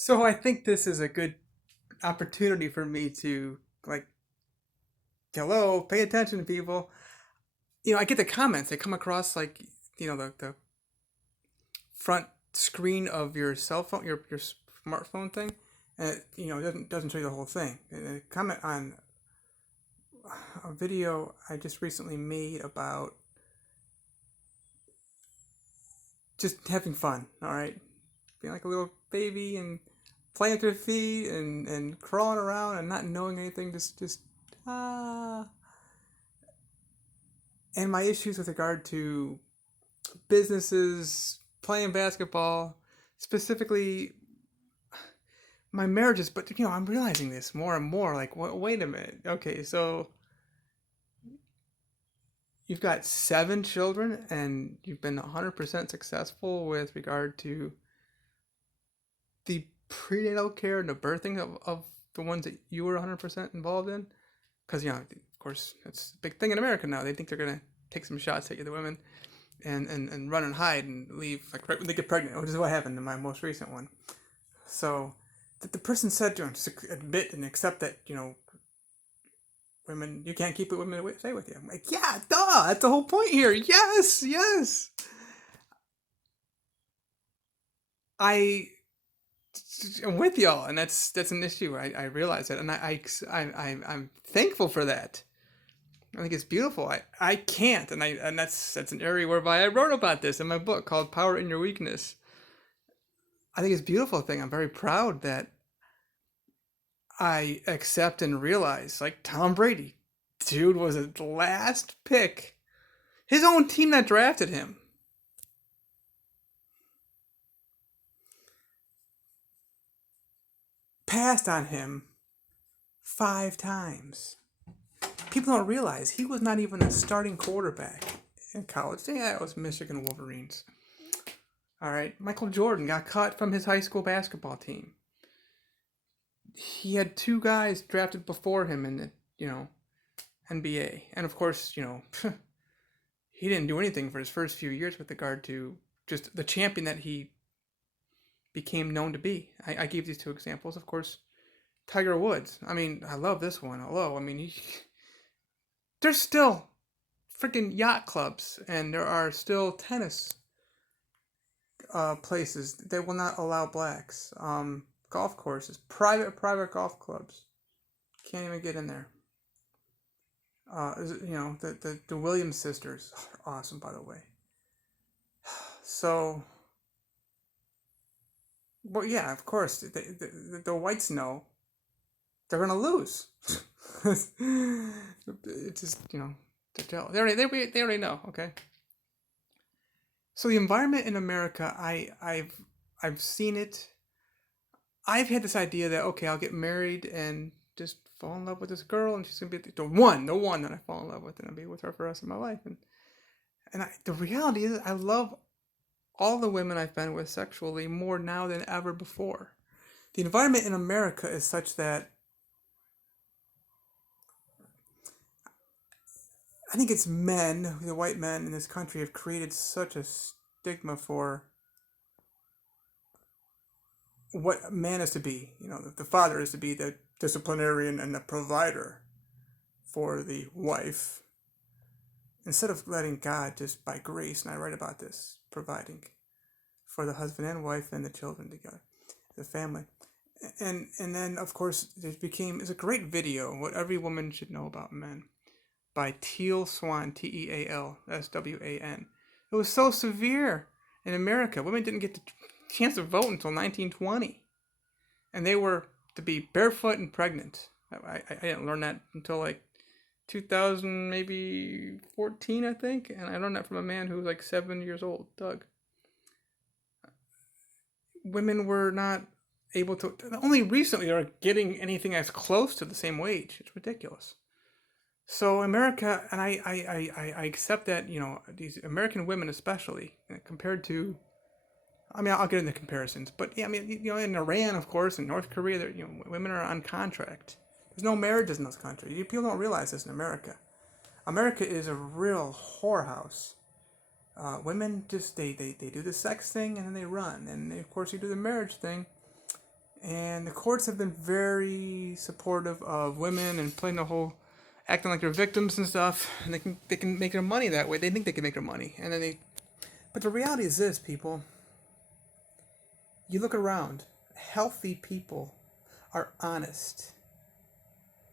So I think this is a good opportunity for me to like, hello, pay attention, people. I get the comments. They come across like, the front screen of your cell phone, your smartphone thing, and it doesn't show you the whole thing. And a comment on a video I just recently made about just having fun. All right, being like a little baby and playing with your feet and crawling around and not knowing anything. Just ah. And my issues with regard to businesses, playing basketball, specifically my marriages. But I'm realizing this more and more. Like, wait a minute. Okay, so you've got 7 children, and you've been 100% successful with regard to the prenatal care and the birthing of the ones that you were 100% involved in. Because of course, that's a big thing in America now. They think they're gonna take some shots at you, the women, and run and hide and leave like right when they get pregnant, which is what happened in my most recent one. So the person said to him, just admit and accept that, women, you can't keep it women stay with you. I'm like, yeah, duh, that's the whole point here. Yes, yes. I am with y'all, and that's an issue. I realize that, and I'm thankful for that. I think it's beautiful. I can't, and that's an area whereby I wrote about this in my book called Power in Your Weakness. I think it's a beautiful thing. I'm very proud that I accept and realize, like Tom Brady, dude was a last pick. His own team that drafted him passed on him 5 times. People don't realize he was not even a starting quarterback in college. Yeah, it was Michigan Wolverines. All right, Michael Jordan got cut from his high school basketball team. He had 2 guys drafted before him in the NBA, and of course he didn't do anything for his first few years with regard to just the champion that he became known to be. I gave these 2 examples, of course. Tiger Woods. I mean, I love this one. Hello. I mean, there's still freaking yacht clubs, and there are still tennis places that will not allow blacks. Golf courses, private golf clubs, can't even get in there. The Williams sisters are awesome, by the way. So, well, yeah, of course, the whites know they're gonna lose. It's just they already know. Okay. So the environment in America, I've seen it. I've had this idea that okay, I'll get married and just fall in love with this girl, and she's gonna be the one that I fall in love with, and I'll be with her for the rest of my life. And the reality is, I love all the women I've been with sexually more now than ever before. The environment in America is such that I think it's men, the white men in this country, have created such a stigma for what man is to be. The father is to be the disciplinarian and the provider for the wife, instead of letting God just by grace, and I write about this, providing for the husband and wife and the children together, the family. And then of course it's a great video, What Every Woman Should Know About Men, by Teal Swan, TEALSWAN. It was so severe in America. Women didn't get the chance to vote until 1920, and they were to be barefoot and pregnant. I didn't learn that until like 2000, maybe 14, I think, and I learned that from a man who was like 7 years old, Doug. Women were not able to. Only recently are getting anything as close to the same wage. It's ridiculous. So America, and I accept that these American women especially compared to, I mean I'll get into comparisons, but yeah, I mean in Iran, of course, and North Korea, women are on contract. There's no marriages in those countries. People don't realize this in America. America is a real whorehouse. Women just they do the sex thing and then they run, and of course you do the marriage thing, And the courts have been very supportive of women and playing the whole acting like they're victims and stuff, and they can make their money that way. They think they can make their money, and then they. But the reality is this, people. You look around. Healthy people are honest.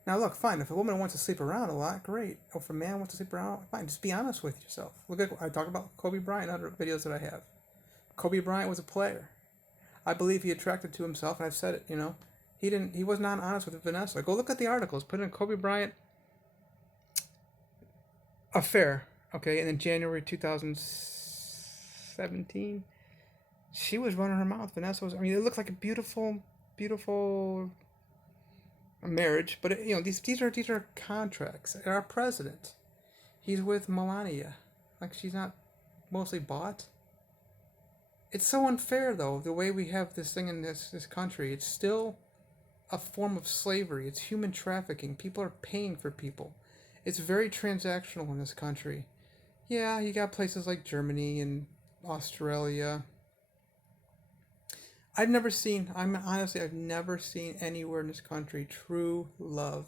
Now, look, fine. If a woman wants to sleep around a lot, great. Or if a man wants to sleep around, fine. Just be honest with yourself. Look at I talk about Kobe Bryant in other videos that I have. Kobe Bryant was a player. I believe he attracted to himself, and I've said it. He was not honest with Vanessa. Go look at the articles. Put in Kobe Bryant affair. Okay, and in January 2017, she was running her mouth. Vanessa was. I mean, it looked like a beautiful, beautiful marriage, but these are contracts. Our president, he's with Melania, like she's not mostly bought. It's so unfair though the way we have this thing in this country. It's still a form of slavery. It's human trafficking. People are paying for people. It's very transactional in this country. Yeah, you got places like Germany and Australia. I've never seen anywhere in this country true love.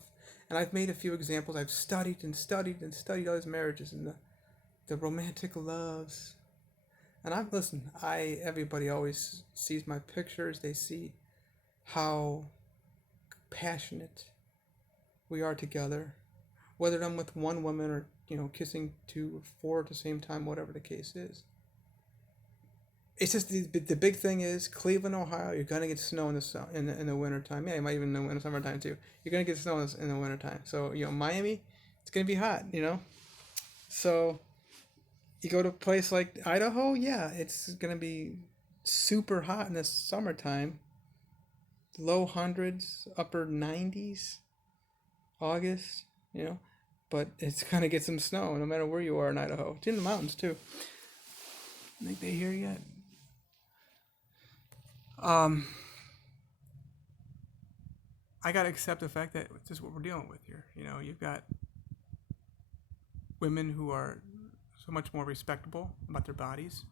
And I've made a few examples. I've studied and studied and studied all these marriages and the romantic loves. And everybody always sees my pictures. They see how passionate we are together. Whether I'm with one woman or, kissing two or four at the same time, whatever the case is. It's just the big thing is Cleveland, Ohio. You're gonna get snow in the winter time. Yeah, you might even know in the summertime too. You're gonna get snow in the winter time. So Miami, it's gonna be hot. So you go to a place like Idaho. Yeah, it's gonna be super hot in the summertime. Low hundreds, upper 90s, August. But it's gonna get some snow no matter where you are in Idaho. It's in the mountains too. I think they here yet. I gotta accept the fact that this is what we're dealing with here. You've got women who are so much more respectable about their bodies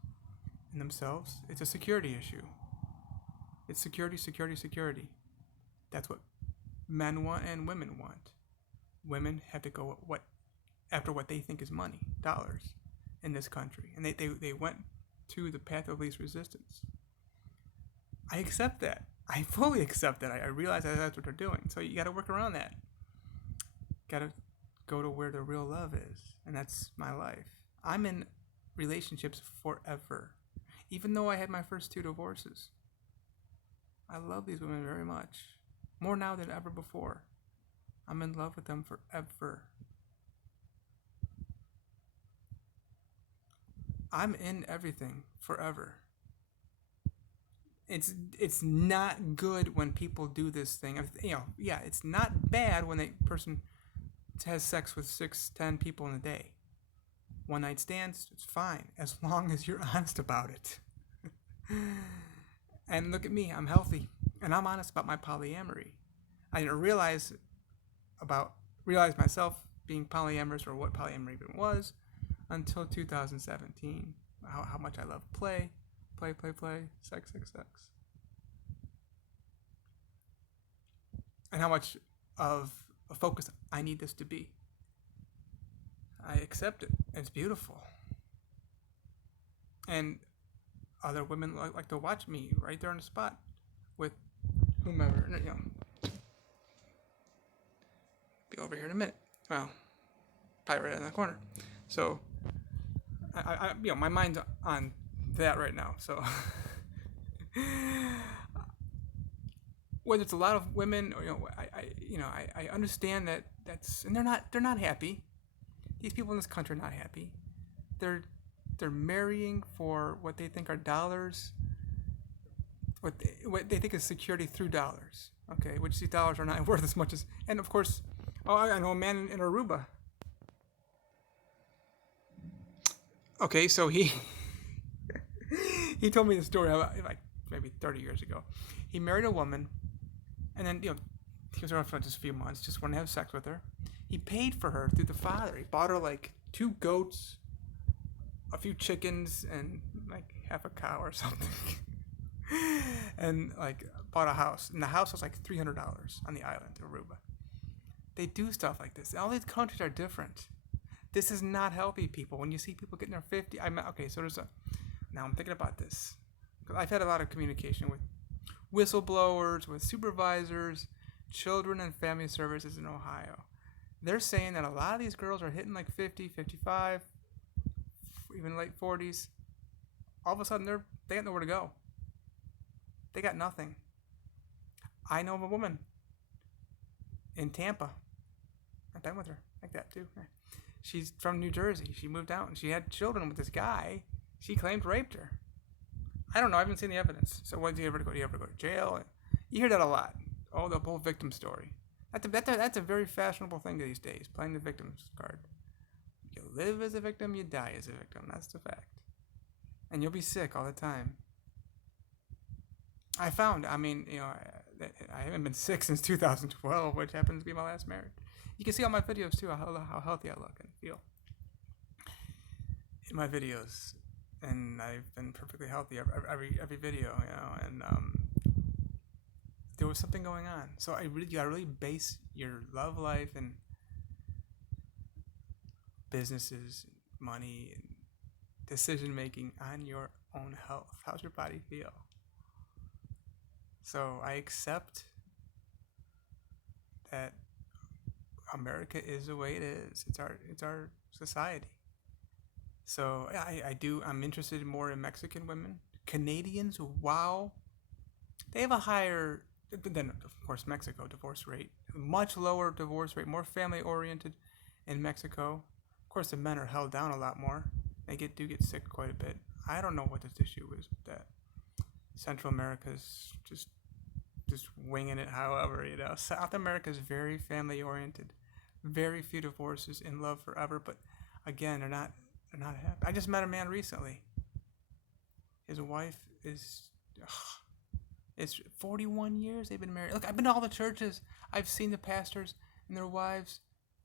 and themselves. It's a security issue. It's security, security, security. That's what men want and women want. Women have to go after what they think is money, dollars, in this country, and they went to the path of least resistance. I accept that. I fully accept that. I realize that that's what they're doing. So you got to work around that. Got to go to where the real love is, and that's my life. I'm in relationships forever, even though I had my first 2 divorces. I love these women very much, more now than ever before. I'm in love with them forever. I'm in everything forever. It's not good when people do this thing. Yeah, it's not bad when a person has sex with 6, 10 people in a day. One night stands, it's fine as long as you're honest about it. And look at me, I'm healthy, and I'm honest about my polyamory. I didn't realize myself being polyamorous or what polyamory even was until 2017. How much I love play, sex, and how much of a focus I need this to be. I accept it. It's beautiful. And other women like to watch me right there on the spot with whomever. Be over here in a minute. Well, probably right in the corner. So, my mind's on that right now. So, whether it's a lot of women, or I understand that's, and they're not happy. These people in this country are not happy. They're marrying for what they think are dollars, what they think is security through dollars. Okay, which these dollars are not worth as much as, and of course, I know a man in Aruba. Okay, so he he told me the story like maybe 30 years ago. He married a woman, and then he was around for just a few months, just wanted to have sex with her. He paid for her through the father. He bought her like 2 goats, a few chickens, and like half a cow or something, and like bought a house, and the house was like $300 on the island of Aruba. They do stuff like this. All these countries are different. This is not healthy, people. When you see people getting their 50, okay. So now I'm thinking about this because I've had a lot of communication with whistleblowers, with supervisors, children and family services in Ohio. They're saying that a lot of these girls are hitting like 50, 55, even late 40s. All of a sudden, they got nowhere to go. They got nothing. I know of a woman in Tampa. I've been with her like that too. She's from New Jersey. She moved out and she had children with this guy. She claimed raped her. I don't know. I haven't seen the evidence. So what do you ever go? Do you ever go to jail? You hear that a lot. Oh, the whole victim story. That's a very fashionable thing these days. Playing the victim's card. You live as a victim. You die as a victim. That's the fact. And you'll be sick all the time. I haven't been sick since 2012, which happens to be my last marriage. You can see all my videos too, how healthy I look and feel in my videos, and I've been perfectly healthy every video, and there was something going on. So you gotta really base your love life and businesses, money, and decision making on your own health. How's your body feel? So I accept that America is the way it is. It's our society. So I'm interested more in Mexican women. Canadians, wow. They have a higher than, of course, Mexico divorce rate. Much lower divorce rate, more family oriented in Mexico. Of course, the men are held down a lot more. They do get sick quite a bit. I don't know what this issue is with that. Central America's just winging it, however, South America is very family oriented, very few divorces, in love forever. But again, they're not happy. I just met a man recently. His wife it's 41 years they've been married. Look, I've been to all the churches. I've seen the pastors and their wives.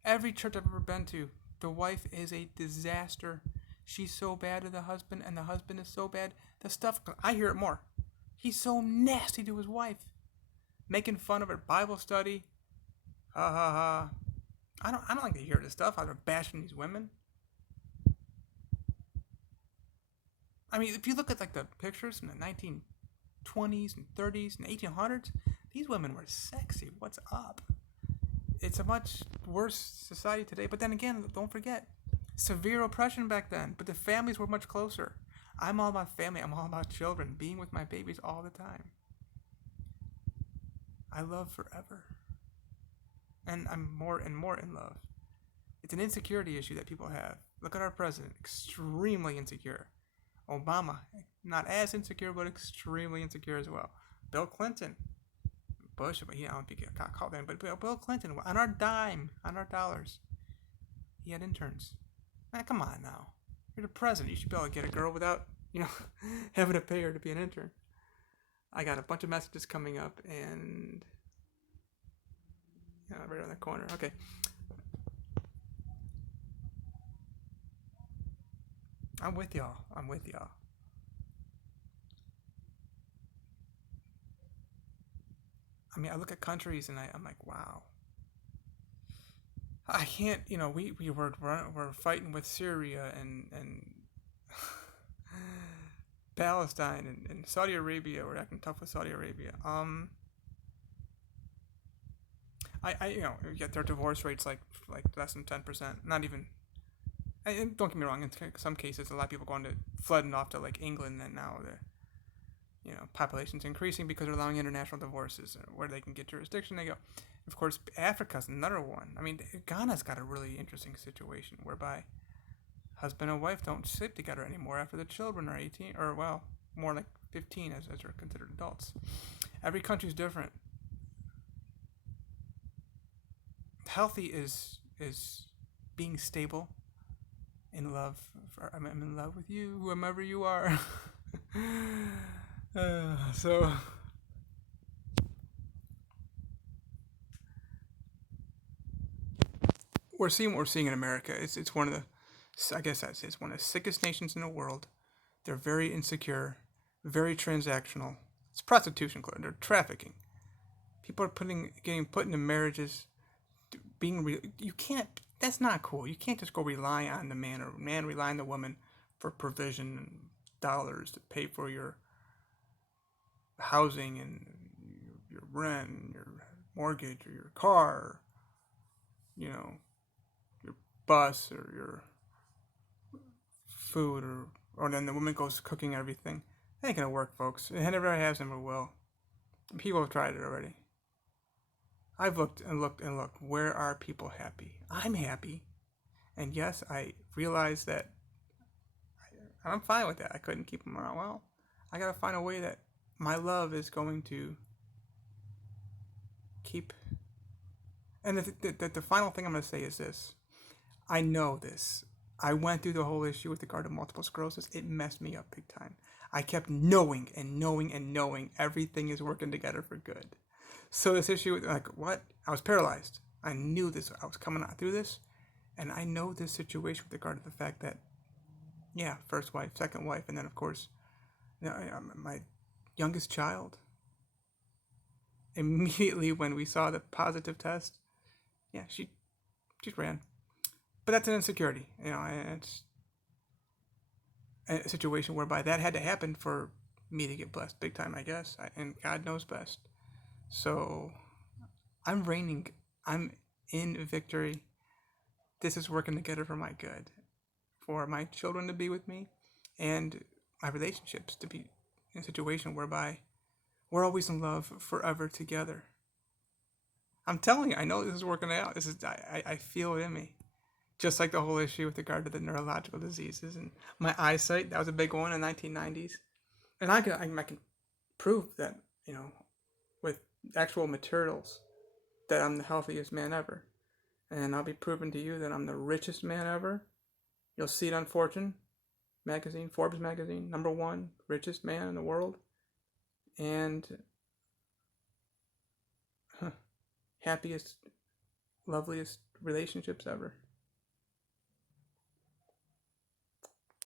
Every church I've ever been to, the wife is a disaster. She's so bad to the husband, and the husband is so bad. The stuff, I hear it more. He's so nasty to his wife. Making fun of her Bible study. Ha ha ha. I don't like to hear this stuff. They're bashing these women. I mean, if you look at like the pictures from the 1920s and 30s and 1800s, these women were sexy. What's up? It's a much worse society today. But then again, don't forget, severe oppression back then. But the families were much closer. I'm all about family. I'm all about children. Being with my babies all the time. I love forever. And I'm more and more in love. It's an insecurity issue that people have. Look at our president. Extremely insecure. Obama. Not as insecure, but extremely insecure as well. Bill Clinton. Bush, but I don't think he got called in. But Bill Clinton, on our dime, on our dollars, he had interns. Man, come on now. You're the president. You should be able to get a girl without, having to pay her to be an intern. I got a bunch of messages coming up, and right on the corner. Okay. I'm with y'all. I mean, I look at countries and I'm like, wow. I can't, we're fighting with Syria and Palestine and Saudi Arabia. We're acting tough with Saudi Arabia. You get their divorce rates like less than 10%. Not even. And don't get me wrong. In some cases, a lot of people going to flooding off to like England, and now the population's increasing because they're allowing international divorces where they can get jurisdiction. They go. Of course, Africa's another one. I mean, Ghana's got a really interesting situation whereby husband and wife don't sleep together anymore after the children are 18, or well, more like 15 as they're considered adults. Every country's different. Healthy is being stable, in love. I'm in love with you, whomever you are. So we're seeing what we're seeing in America. It's one of the, I guess I'd say it's one of the sickest nations in the world. They're very insecure, very transactional. It's prostitution, they're trafficking. People are getting put into marriages, you can't, that's not cool. You can't just go rely on the man, or man rely on the woman for provision and dollars to pay for your housing and your rent, and your mortgage, or your car, or, your bus, or your food, or then the woman goes cooking everything. It ain't gonna work, folks. It never has, never will. People have tried it already. I've looked and looked and looked. Where are people happy? I'm happy. And yes, I realize that I'm fine with that. I couldn't keep them around. Well, I gotta find a way that my love is going to keep. And the final thing I'm gonna say is this. I know this. I went through the whole issue with regard to multiple sclerosis. It messed me up big time. I kept knowing and knowing and knowing everything is working together for good. So this issue, like, what? I was paralyzed. I knew this. I was coming out through this. And I know this situation with regard to the fact that, yeah, first wife, second wife, and then, of course, my youngest child. Immediately when we saw the positive test, yeah, she ran. But that's an insecurity, and it's a situation whereby that had to happen for me to get blessed big time, I guess, and God knows best. So I'm reigning. I'm in victory. This is working together for my good, for my children to be with me, and my relationships to be in a situation whereby we're always in love forever together. I'm telling you, I know this is working out. I feel it in me. Just like the whole issue with regard to the neurological diseases and my eyesight, that was a big one in the 1990s. And I can prove that, with actual materials, that I'm the healthiest man ever. And I'll be proving to you that I'm the richest man ever. You'll see it on Fortune magazine, Forbes magazine, #1 richest man in the world. And happiest, loveliest relationships ever.